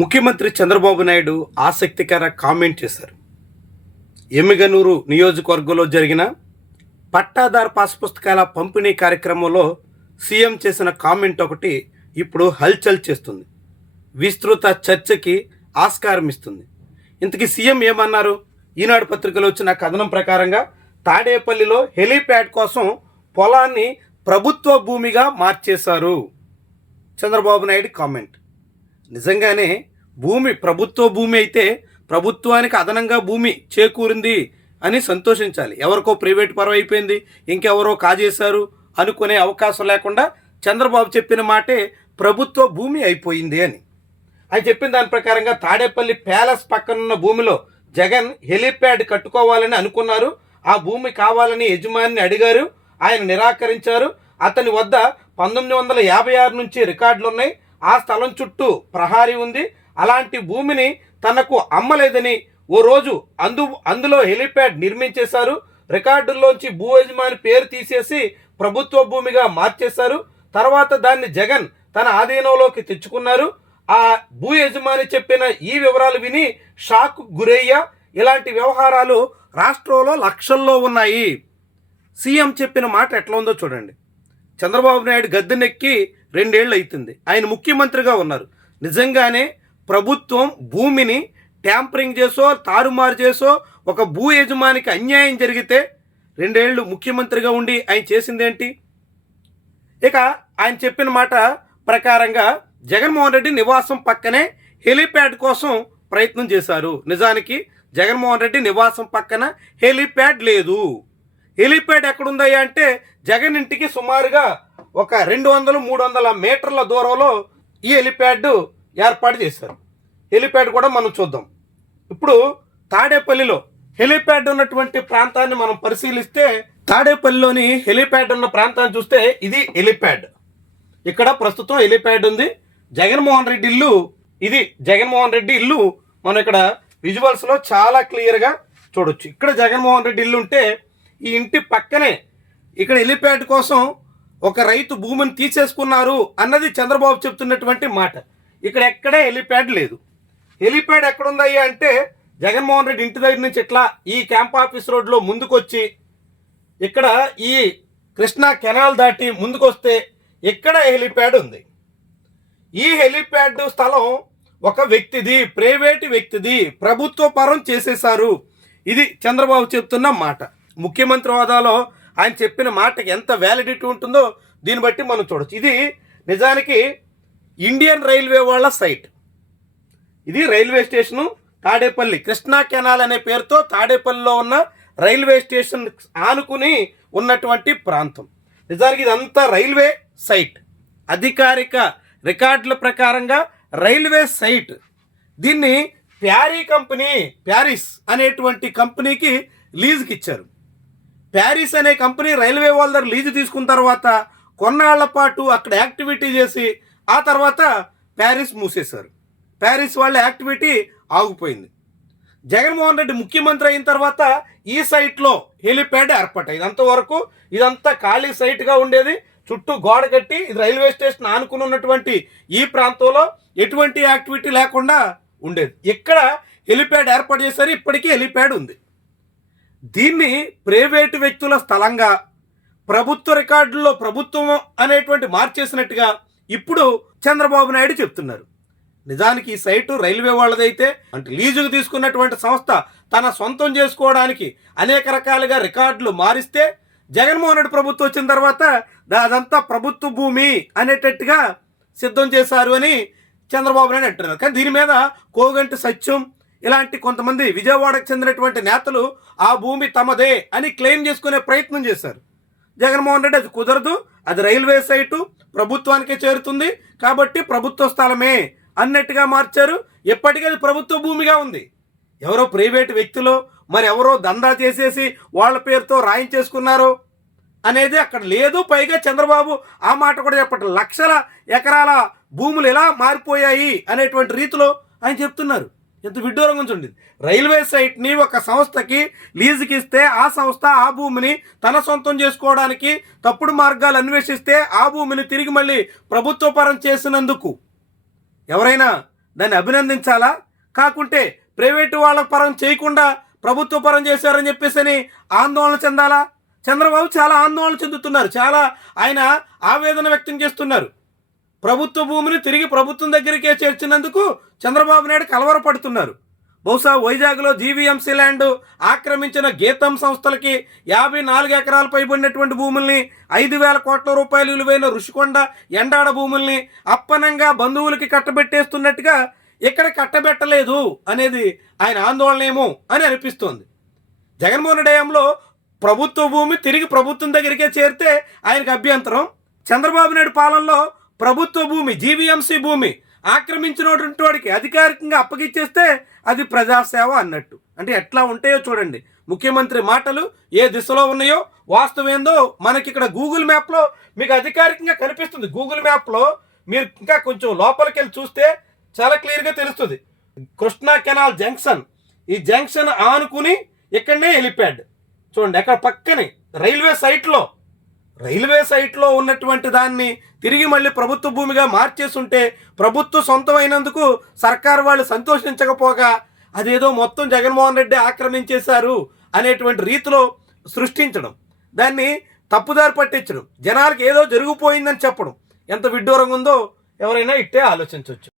ముఖ్యమంత్రి చంద్రబాబు నాయుడు ఆసక్తికర కామెంట్ చేశారు. ఎమ్మిగనూరు నియోజకవర్గంలో జరిగిన పట్టాదారు పాస్ పుస్తకాల పంపిణీ కార్యక్రమంలో సీఎం చేసిన కామెంట్ ఒకటి ఇప్పుడు హల్చల్ చేస్తుంది, విస్తృత చర్చకి ఆస్కారం ఇస్తుంది. ఇంతకీ సీఎం ఏమన్నారు? ఈనాడు పత్రికలో వచ్చిన కథనం ప్రకారంగా తాడేపల్లిలో హెలీప్యాడ్ కోసం పొలాన్ని ప్రభుత్వ భూమిగా మార్చేశారు. చంద్రబాబు నాయుడు కామెంట్. నిజంగానే భూమి ప్రభుత్వ భూమి అయితే ప్రభుత్వానికి అదనంగా భూమి చేకూరింది అని సంతోషించాలి. ఎవరికో ప్రైవేట్ పరం అయిపోయింది, ఇంకెవరో కాజేశారు అనుకునే అవకాశం లేకుండా చంద్రబాబు చెప్పిన మాటే ప్రభుత్వ భూమి అయిపోయింది అని. ఆయన చెప్పిన దాని ప్రకారంగా తాడేపల్లి ప్యాలెస్ పక్కనున్న భూమిలో జగన్ హెలీప్యాడ్ కట్టుకోవాలని అనుకున్నారు. ఆ భూమి కావాలని యజమానిని అడిగారు, ఆయన నిరాకరించారు. అతని వద్ద 1956 నుంచి రికార్డులు ఉన్నాయి. ఆ స్థలం చుట్టూ ప్రహారీ ఉంది. అలాంటి భూమిని తనకు అమ్మలేదని ఓ రోజు అందులో హెలీప్యాడ్ నిర్మించేశారు. రికార్డుల్లోంచి భూ యజమాని పేరు తీసేసి ప్రభుత్వ భూమిగా మార్చేశారు. తర్వాత దాన్ని జగన్ తన ఆధీనంలోకి తెచ్చుకున్నారు. ఆ భూ యజమాని చెప్పిన ఈ వివరాలు విని షాక్ గురయ్యా. ఇలాంటి వ్యవహారాలు రాష్ట్రంలో లక్షల్లో ఉన్నాయి. సీఎం చెప్పిన మాట ఎట్లా ఉందో చూడండి. చంద్రబాబు నాయుడు గద్దెనెక్కి 2 ఏళ్ళు అవుతుంది. ఆయన ముఖ్యమంత్రిగా ఉన్నారు. నిజంగానే ప్రభుత్వం భూమిని ట్యాంపరింగ్ చేసో తారుమారు చేసో ఒక భూ యజమానికి అన్యాయం జరిగితే 2 ఏళ్ళు ముఖ్యమంత్రిగా ఉండి ఆయన చేసిందేంటి? ఇక ఆయన చెప్పిన మాట ప్రకారంగా జగన్మోహన్ రెడ్డి నివాసం పక్కనే హెలీప్యాడ్ కోసం ప్రయత్నం చేశారు. నిజానికి జగన్మోహన్ రెడ్డి నివాసం పక్కన హెలీప్యాడ్ లేదు. హెలీప్యాడ్ ఎక్కడుందయ్యా అంటే జగన్ ఇంటికి సుమారుగా ఒక 200-300 మీటర్ల దూరంలో ఈ హెలీప్యాడ్ ఏర్పాటు చేశారు. హెలీప్యాడ్ కూడా మనం చూద్దాం. ఇప్పుడు తాడేపల్లిలో హెలీప్యాడ్ ఉన్నటువంటి ప్రాంతాన్ని మనం పరిశీలిస్తే, తాడేపల్లిలోని హెలీప్యాడ్ ఉన్న ప్రాంతాన్ని చూస్తే ఇది హెలీప్యాడ్. ఇక్కడ ప్రస్తుతం హెలీప్యాడ్ ఉంది. జగన్మోహన్ రెడ్డి ఇల్లు ఇది. జగన్మోహన్ రెడ్డి ఇల్లు మనం ఇక్కడ విజువల్స్లో చాలా క్లియర్గా చూడొచ్చు. ఇక్కడ జగన్మోహన్ రెడ్డి ఇల్లు ఉంటే ఈ ఇంటి పక్కనే ఇక్కడ హెలీప్యాడ్ కోసం ఒక రైతు భూమిని తీసేసుకున్నారు అన్నది చంద్రబాబు చెప్తున్నటువంటి మాట. ఇక్కడ ఎక్కడే హెలీప్యాడ్ లేదు. హెలీప్యాడ్ ఎక్కడుందయ్యా అంటే జగన్మోహన్ రెడ్డి ఇంటి దగ్గర నుంచి ఇట్లా ఈ క్యాంప్ ఆఫీస్ రోడ్లో ముందుకొచ్చి ఇక్కడ ఈ కృష్ణా కెనాల్ దాటి ముందుకొస్తే ఇక్కడ హెలీప్యాడ్ ఉంది. ఈ హెలీప్యాడ్ స్థలం ఒక వ్యక్తిది, ప్రైవేటు వ్యక్తిది, ప్రభుత్వ పరం చేసేశారు. ఇది చంద్రబాబు చెప్తున్న మాట. ముఖ్యమంత్రి హోదాలో ఆయన చెప్పిన మాటకి ఎంత వ్యాలిడిటీ ఉంటుందో దీన్ని బట్టి మనం చూడొచ్చు. ఇది నిజానికి ఇండియన్ రైల్వే వాళ్ళ సైట్. ఇది railway station Tadepalli. Krishna canal అనే పేరుతో తాడేపల్లిలో ఉన్న రైల్వే స్టేషన్ ఆనుకుని ఉన్నటువంటి ప్రాంతం. నిజానికి ఇదంతా రైల్వే సైట్. అధికారిక రికార్డుల ప్రకారంగా రైల్వే సైట్. దీన్ని ప్యారిస్ అనేటువంటి కంపెనీకి లీజుకి ఇచ్చారు. ప్యారిస్ అనే కంపెనీ రైల్వే వాళ్ళ దగ్గర లీజు తీసుకున్న తర్వాత కొన్నాళ్ల పాటు అక్కడ యాక్టివిటీ చేసి ఆ తర్వాత ప్యారిస్ మూసేశారు. ప్యారిస్ వాళ్ళ యాక్టివిటీ ఆగిపోయింది. జగన్మోహన్ రెడ్డి ముఖ్యమంత్రి అయిన తర్వాత ఈ సైట్లో హెలీప్యాడ్ ఏర్పడ్డాయి. అంతవరకు ఇదంతా ఖాళీ సైట్గా ఉండేది. చుట్టూ గోడ కట్టి ఇది రైల్వే స్టేషన్ ఆనుకుని ఉన్నటువంటి ఈ ప్రాంతంలో ఎటువంటి యాక్టివిటీ లేకుండా ఉండేది. ఇక్కడ హెలీప్యాడ్ ఏర్పాటు చేశారు. ఇప్పటికీ హెలీప్యాడ్ ఉంది. దీన్ని ప్రైవేటు వ్యక్తుల స్థలంగా ప్రభుత్వ రికార్డుల్లో ప్రభుత్వం అనేటువంటి మార్చేసినట్టుగా ఇప్పుడు చంద్రబాబు నాయుడు చెప్తున్నారు. నిజానికి ఈ సైటు రైల్వే వాళ్ళదైతే అంటే లీజుకు తీసుకున్నటువంటి సంస్థ తన సొంతం చేసుకోవడానికి అనేక రకాలుగా రికార్డులు మారిస్తే జగన్మోహన్ రెడ్డి ప్రభుత్వం వచ్చిన తర్వాత అదంతా ప్రభుత్వ భూమి అనేటట్టుగా సిద్ధం చేశారు అని చంద్రబాబు నాయుడు అంటున్నారు. కానీ దీని మీద కోగంటి సత్యం ఇలాంటి కొంతమంది విజయవాడకు చెందినటువంటి నేతలు ఆ భూమి తమదే అని క్లెయిమ్ చేసుకునే ప్రయత్నం చేశారు. జగన్మోహన్ రెడ్డి అది కుదరదు, అది రైల్వే సైటు ప్రభుత్వానికే చేరుతుంది కాబట్టి ప్రభుత్వ స్థలమే అన్నట్టుగా మార్చారు. ఎప్పటికీ అది ప్రభుత్వ భూమిగా ఉంది. ఎవరో ప్రైవేటు వ్యక్తులు మరి ఎవరో దందా చేసేసి వాళ్ళ పేరుతో రాయించేసుకున్నారు అనేది అక్కడ లేదు. పైగా చంద్రబాబు ఆ మాట కూడా చెప్పట్లేదు. లక్షల ఎకరాల భూములు ఎలా మారిపోయాయి అనేటువంటి రీతిలో ఆయన చెప్తున్నారు. ఎంత విడ్డూరంగా ఉంచండి. రైల్వే సైట్ని ఒక సంస్థకి లీజుకి ఇస్తే ఆ సంస్థ ఆ భూమిని తన సొంతం చేసుకోవడానికి తప్పుడు మార్గాలు అన్వేషిస్తే ఆ భూమిని తిరిగి మళ్ళీ ప్రభుత్వ పరం చేసినందుకు ఎవరైనా దాన్ని అభినందించాలా? కాకుంటే ప్రైవేటు వాళ్ళ పరం చేయకుండా ప్రభుత్వ పరం చేశారని చెప్పేసి ఆందోళన చెందాలా? చంద్రబాబు చాలా ఆందోళన చెందుతున్నారు, చాలా ఆయన ఆవేదన వ్యక్తం చేస్తున్నారు. ప్రభుత్వ భూమిని తిరిగి ప్రభుత్వం దగ్గరికే చేర్చినందుకు చంద్రబాబు నాయుడు కలవరపడుతున్నారు. బహుశా వైజాగ్లో జీవీఎంసీ ల్యాండ్ ఆక్రమించిన గీతం సంస్థలకి 54 ఎకరాలు పైబడినటువంటి భూముల్ని 5,000 కోట్ల రూపాయలు విలువైన ఋషికొండ ఎండాడ భూముల్ని అప్పనంగా బంధువులకి కట్టబెట్టేస్తున్నట్టుగా ఇక్కడ కట్టబెట్టలేదు అనేది ఆయన ఆందోళన ఏమో అని అనిపిస్తోంది. జగన్మోహన్ రెడ్డి హయాంలో ప్రభుత్వ భూమి తిరిగి ప్రభుత్వం దగ్గరికే చేరితే ఆయనకు అభ్యంతరం. చంద్రబాబు నాయుడు పాలనలో ప్రభుత్వ భూమి జీవీఎంసీ భూమి ఆక్రమించినటువంటి వాడికి అధికారికంగా అప్పగిచ్చేస్తే అది ప్రజాసేవ అన్నట్టు. అంటే ఎట్లా ఉంటాయో చూడండి ముఖ్యమంత్రి మాటలు ఏ దిశలో ఉన్నాయో, వాస్తవం ఏందో మనకి ఇక్కడ గూగుల్ మ్యాప్లో మీకు అధికారికంగా కనిపిస్తుంది. గూగుల్ మ్యాప్లో మీరు ఇంకా కొంచెం లోపలికి వెళ్ళి చూస్తే చాలా క్లియర్గా తెలుస్తుంది. కృష్ణా కెనాల్ జంక్షన్, ఈ జంక్షన్ ఆనుకుని ఇక్కడనే హెలిప్యాడ్ చూడండి, అక్కడ పక్కనే రైల్వే సైట్లో ఉన్నటువంటి దాన్ని తిరిగి మళ్ళీ ప్రభుత్వ భూమిగా మార్చేసి ఉంటే ప్రభుత్వ సొంతమైనందుకు సర్కారు వాళ్ళు సంతోషించకపోగా అదేదో మొత్తం జగన్మోహన్ రెడ్డి ఆక్రమించేశారు అనేటువంటి రీతిలో సృష్టించడం, దాన్ని తప్పుదారి పట్టించడం, జనాలకు ఏదో జరిగిపోయిందని చెప్పడం ఎంత విడ్డూరంగా ఉందో ఎవరైనా ఇట్టే ఆలోచించవచ్చు.